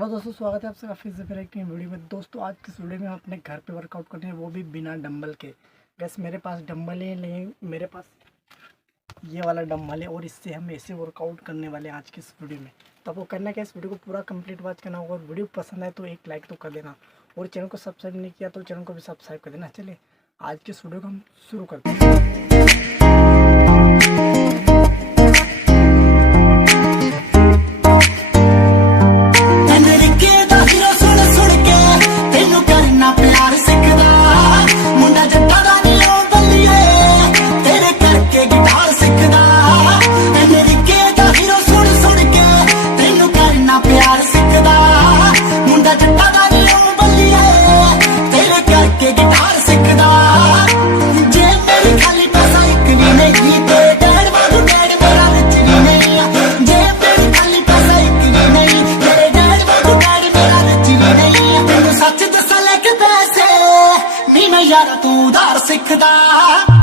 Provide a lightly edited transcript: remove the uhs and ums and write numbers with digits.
Hello दोस्तों, स्वागत है आप सबका फिर से फिर एक वीडियो में। दोस्तों आज की वीडियो में हम अपने घर पे वर्कआउट करते हैं, वो भी बिना डंबल के। वैसे मेरे पास डंबल है, लेकिन मेरे पास ये वाला डंबल है और इससे हम ऐसे वर्कआउट करने वाले हैं आज की इस वीडियो में। तो आपको करना क्या, इस वीडियो को पूरा कंप्लीट वॉच करना होगा और वीडियो पसंद आए तो एक लाइक तो कर देना और चैनल को सब्सक्राइब नहीं किया तो चैनल को भी सब्सक्राइब कर देना। चलिए आज की इस वीडियो को हम शुरू करते हैं। यार तू उधार सिखदा।